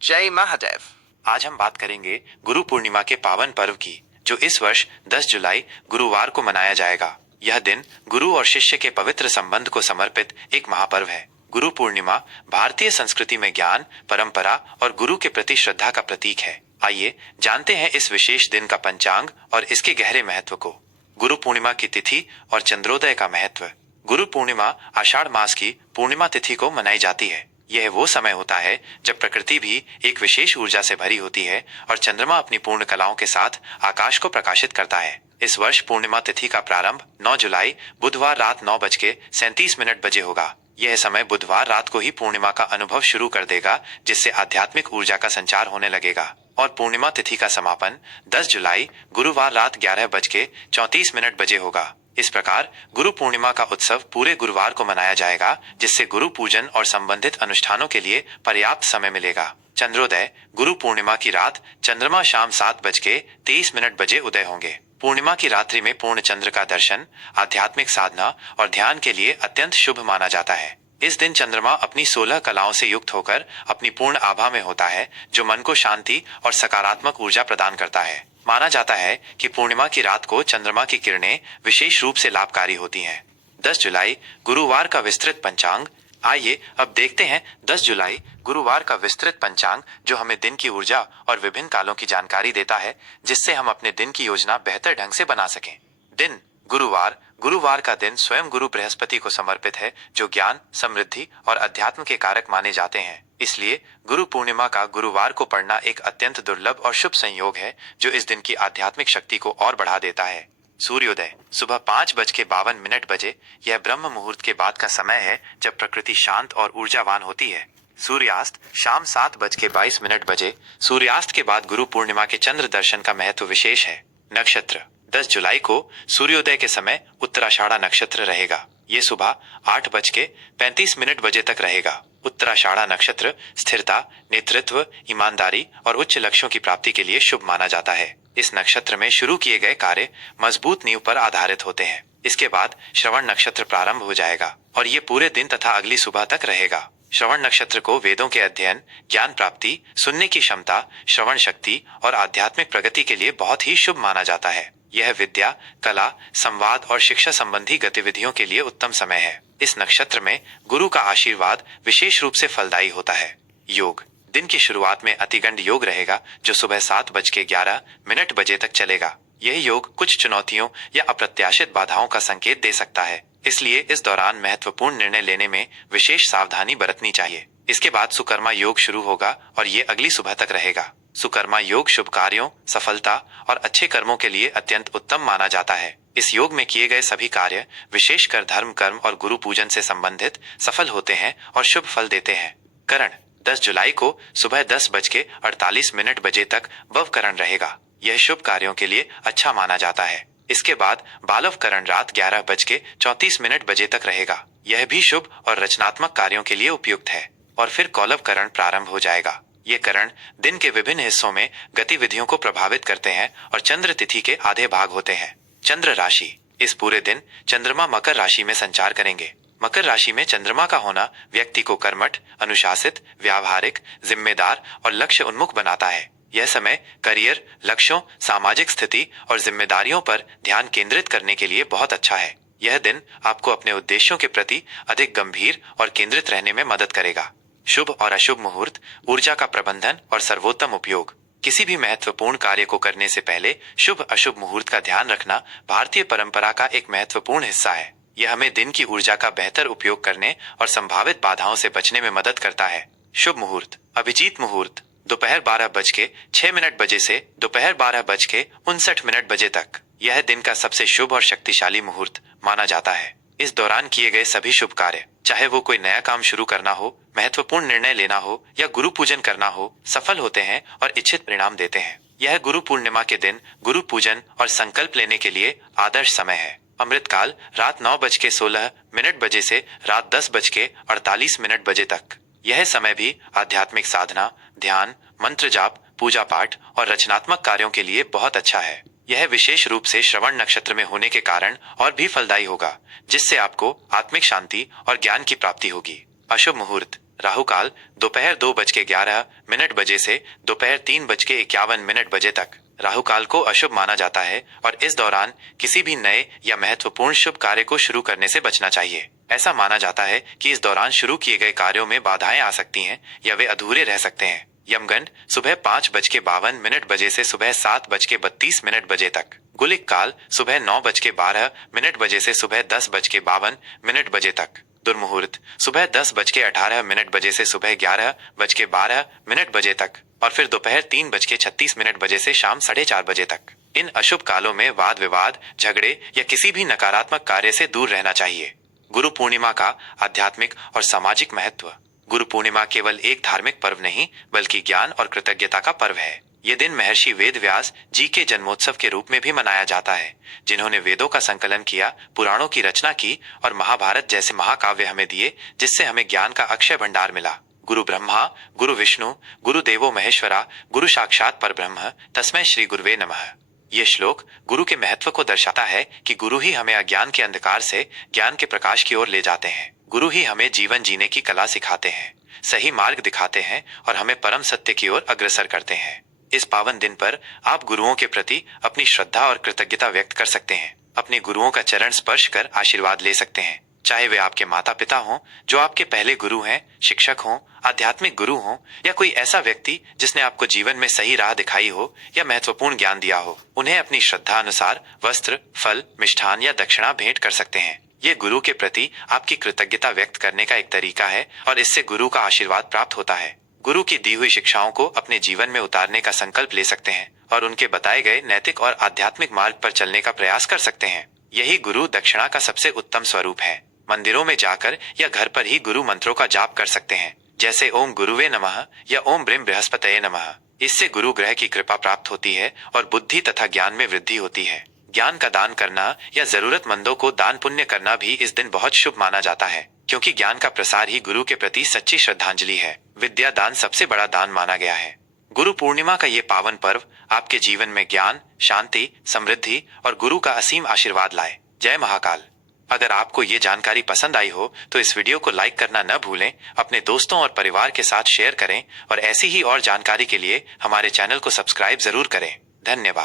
जय महादेव। आज हम बात करेंगे गुरु पूर्णिमा के पावन पर्व की, जो इस वर्ष 10 जुलाई गुरुवार को मनाया जाएगा। यह दिन गुरु और शिष्य के पवित्र संबंध को समर्पित एक महापर्व है। गुरु पूर्णिमा भारतीय संस्कृति में ज्ञान, परंपरा और गुरु के प्रति श्रद्धा का प्रतीक है। आइए जानते हैं इस विशेष दिन का पंचांग और इसके गहरे महत्व को। गुरु पूर्णिमा की तिथि और चंद्रोदय का महत्व। गुरु पूर्णिमा आषाढ़ मास की पूर्णिमा तिथि को मनाई जाती है। यह वो समय होता है जब प्रकृति भी एक विशेष ऊर्जा से भरी होती है और चंद्रमा अपनी पूर्ण कलाओं के साथ आकाश को प्रकाशित करता है। इस वर्ष पूर्णिमा तिथि का प्रारंभ 9 जुलाई बुधवार रात 9:37 बजे होगा। यह समय बुधवार रात को ही पूर्णिमा का अनुभव शुरू कर देगा, जिससे आध्यात्मिक ऊर्जा का संचार होने लगेगा। और पूर्णिमा तिथि का समापन 10 जुलाई गुरुवार रात 11:34 बजे होगा। इस प्रकार गुरु पूर्णिमा का उत्सव पूरे गुरुवार को मनाया जाएगा, जिससे गुरु पूजन और संबंधित अनुष्ठानों के लिए पर्याप्त समय मिलेगा। चंद्रोदय। गुरु पूर्णिमा की रात चंद्रमा शाम 7:23 बजे उदय होंगे। पूर्णिमा की रात्रि में पूर्ण चंद्र का दर्शन आध्यात्मिक साधना और ध्यान के लिए अत्यंत शुभ माना जाता है। इस दिन चंद्रमा अपनी 16 कलाओं से युक्त होकर अपनी पूर्ण आभा में होता है, जो मन को शांति और सकारात्मक ऊर्जा प्रदान करता है। माना जाता है कि पूर्णिमा की रात को चंद्रमा की किरणें विशेष रूप से लाभकारी होती हैं। 10 जुलाई गुरुवार का विस्तृत पंचांग। आइए अब देखते हैं 10 जुलाई गुरुवार का विस्तृत पंचांग, जो हमें दिन की ऊर्जा और विभिन्न कालों की जानकारी देता है, जिससे हम अपने दिन की योजना बेहतर ढंग से बना सकें। दिन गुरुवार। गुरुवार का दिन स्वयं गुरु बृहस्पति को समर्पित है, जो ज्ञान, समृद्धि और अध्यात्म के कारक माने जाते हैं। इसलिए गुरु पूर्णिमा का गुरुवार को पढ़ना एक अत्यंत दुर्लभ और शुभ संयोग है, जो इस दिन की आध्यात्मिक शक्ति को और बढ़ा देता है। सूर्योदय सुबह 5:52 बजे। यह ब्रह्म मुहूर्त के बाद का समय है, जब प्रकृति शांत और ऊर्जावान होती है। सूर्यास्त शाम 7:22 बजे। सूर्यास्त के बाद गुरु पूर्णिमा के चंद्र दर्शन का महत्व विशेष है। नक्षत्र 10 जुलाई को सूर्योदय के समय उत्तराषाढ़ा नक्षत्र रहेगा। ये सुबह 8:35 बजे तक रहेगा। उत्तराषाढ़ा नक्षत्र स्थिरता, नेतृत्व, ईमानदारी और उच्च लक्ष्यों की प्राप्ति के लिए शुभ माना जाता है। इस नक्षत्र में शुरू किए गए कार्य मजबूत नींव पर आधारित होते हैं। इसके बाद श्रवण नक्षत्र प्रारंभ हो जाएगा और ये पूरे दिन तथा अगली सुबह तक रहेगा। श्रवण नक्षत्र को वेदों के अध्ययन, ज्ञान प्राप्ति, सुनने की क्षमता, श्रवण शक्ति और आध्यात्मिक प्रगति के लिए बहुत ही शुभ माना जाता है। यह विद्या, कला, संवाद और शिक्षा संबंधी गतिविधियों के लिए उत्तम समय है। इस नक्षत्र में गुरु का आशीर्वाद विशेष रूप से फलदायी होता है। योग। दिन की शुरुआत में अतिगंड योग रहेगा, जो सुबह 7:11 बजे तक चलेगा। यह योग कुछ चुनौतियों या अप्रत्याशित बाधाओं का संकेत दे सकता है, इसलिए इस दौरान महत्वपूर्ण निर्णय लेने में विशेष सावधानी बरतनी चाहिए। इसके बाद सुकर्मा योग शुरू होगा और ये अगली सुबह तक रहेगा। सुकर्मा योग शुभ कार्यों, सफलता और अच्छे कर्मों के लिए अत्यंत उत्तम माना जाता है। इस योग में किए गए सभी कार्य, विशेषकर धर्म, कर्म और गुरु पूजन से संबंधित, सफल होते हैं और शुभ फल देते हैं। करण 10 जुलाई को सुबह 10:48 बजे तक बवकरण रहेगा। यह शुभ कार्यों के लिए अच्छा माना जाता है। इसके बाद बालवकरण रात 11:34 बजे तक रहेगा। यह भी शुभ और रचनात्मक कार्यों के लिए उपयुक्त है। और फिर कौलवकरण प्रारंभ हो जाएगा। ये करण दिन के विभिन्न हिस्सों में गतिविधियों को प्रभावित करते हैं और चंद्र तिथि के आधे भाग होते हैं। चंद्र राशि। इस पूरे दिन चंद्रमा मकर राशि में संचार करेंगे। मकर राशि में चंद्रमा का होना व्यक्ति को कर्मठ, अनुशासित, व्यावहारिक, जिम्मेदार और लक्ष्य उन्मुख बनाता है। यह समय करियर, लक्ष्यों, सामाजिक स्थिति और जिम्मेदारियों पर ध्यान केंद्रित करने के लिए बहुत अच्छा है। यह दिन आपको अपने उद्देश्यों के प्रति अधिक गंभीर और केंद्रित रहने में मदद करेगा। शुभ और अशुभ मुहूर्त, ऊर्जा का प्रबंधन और सर्वोत्तम उपयोग। किसी भी महत्वपूर्ण कार्य को करने से पहले शुभ अशुभ मुहूर्त का ध्यान रखना भारतीय परंपरा का एक महत्वपूर्ण हिस्सा है। यह हमें दिन की ऊर्जा का बेहतर उपयोग करने और संभावित बाधाओं से बचने में मदद करता है। शुभ मुहूर्त। अभिजीत मुहूर्त दोपहर 12:06 बजे से दोपहर 12:59 बजे तक। यह दिन का सबसे शुभ और शक्तिशाली मुहूर्त माना जाता है। इस दौरान किए गए सभी शुभ कार्य, चाहे वो कोई नया काम शुरू करना हो, महत्वपूर्ण निर्णय लेना हो या गुरु पूजन करना हो, सफल होते हैं और इच्छित परिणाम देते हैं। यह गुरु पूर्णिमा के दिन गुरु पूजन और संकल्प लेने के लिए आदर्श समय है। अमृतकाल रात 9:16 बजे से रात 10:48 बजे तक। यह समय भी आध्यात्मिक साधना, ध्यान, मंत्र जाप, पूजा पाठ और रचनात्मक कार्यों के लिए बहुत अच्छा है। यह विशेष रूप से श्रवण नक्षत्र में होने के कारण और भी फलदायी होगा, जिससे आपको आत्मिक शांति और ज्ञान की प्राप्ति होगी। अशुभ मुहूर्त राहु काल दोपहर 2:11 बजे से दोपहर 3:51 बजे तक। राहु काल को अशुभ माना जाता है और इस दौरान किसी भी नए या महत्वपूर्ण शुभ कार्य को शुरू करने से बचना चाहिए। ऐसा माना जाता है कि इस दौरान शुरू किए गए कार्यों में बाधाएं आ सकती हैं या वे अधूरे रह सकते हैं। यमगंड सुबह 5:52 बजे से सुबह 7:32 बजे तक। गुलिक काल सुबह 9:12 बजे से सुबह 10:52 बजे तक। दुर्मुहूर्त सुबह 10:18 बजे से सुबह 11:12 बजे तक और फिर दोपहर 3:36 बजे से शाम 4:30 बजे तक। इन अशुभ कालों में वाद विवाद, झगड़े या किसी भी नकारात्मक कार्य से दूर रहना चाहिए। गुरु पूर्णिमा का आध्यात्मिक और सामाजिक महत्व। गुरु पूर्णिमा केवल एक धार्मिक पर्व नहीं बल्कि ज्ञान और कृतज्ञता का पर्व है। ये दिन महर्षि वेद व्यास जी के जन्मोत्सव के रूप में भी मनाया जाता है, जिन्होंने वेदों का संकलन किया, पुराणों की रचना की और महाभारत जैसे महाकाव्य हमें दिए, जिससे हमें ज्ञान का अक्षय भंडार मिला। गुरु ब्रह्मा, गुरु विष्णु, गुरु देवो महेश्वरा, गुरु साक्षात परब्रह्म, तस्मै श्री गुरुवे नमः। ये श्लोक गुरु के महत्व को दर्शाता है कि गुरु ही हमें अज्ञान के अंधकार से ज्ञान के प्रकाश की ओर ले जाते हैं। गुरु ही हमें जीवन जीने की कला सिखाते हैं, सही मार्ग दिखाते हैं और हमें परम सत्य की ओर अग्रसर करते हैं। इस पावन दिन पर आप गुरुओं के प्रति अपनी श्रद्धा और कृतज्ञता व्यक्त कर सकते हैं। अपने गुरुओं का चरण स्पर्श कर आशीर्वाद ले सकते हैं, चाहे वे आपके माता पिता हों, जो आपके पहले गुरु हैं, शिक्षक हों, आध्यात्मिक गुरु हों या कोई ऐसा व्यक्ति जिसने आपको जीवन में सही राह दिखाई हो या महत्वपूर्ण ज्ञान दिया हो। उन्हें अपनी श्रद्धा अनुसार वस्त्र, फल, मिष्ठान या दक्षिणा भेंट कर सकते हैं। ये गुरु के प्रति आपकी कृतज्ञता व्यक्त करने का एक तरीका है और इससे गुरु का आशीर्वाद प्राप्त होता है। गुरु की दी हुई शिक्षाओं को अपने जीवन में उतारने का संकल्प ले सकते हैं और उनके बताए गए नैतिक और आध्यात्मिक मार्ग पर चलने का प्रयास कर सकते हैं। यही गुरु दक्षिणा का सबसे उत्तम स्वरूप है। मंदिरों में जाकर या घर पर ही गुरु मंत्रों का जाप कर सकते हैं, जैसे ओम गुरुवे नमः या ओम ब्रीम बृहस्पतये नमः। इससे गुरु ग्रह की कृपा प्राप्त होती है और बुद्धि तथा ज्ञान में वृद्धि होती है। ज्ञान का दान करना या जरूरतमंदों को दान पुण्य करना भी इस दिन बहुत शुभ माना जाता है, क्योंकि ज्ञान का प्रसार ही गुरु के प्रति सच्ची श्रद्धांजलि है। विद्या दान सबसे बड़ा दान माना गया है। गुरु पूर्णिमा का ये पावन पर्व आपके जीवन में ज्ञान, शांति, समृद्धि और गुरु का असीम आशीर्वाद लाए। जय महाकाल। अगर आपको ये जानकारी पसंद आई हो तो इस वीडियो को लाइक करना न भूलें, अपने दोस्तों और परिवार के साथ शेयर करें और ऐसी ही और जानकारी के लिए हमारे चैनल को सब्सक्राइब जरूर करें। धन्यवाद।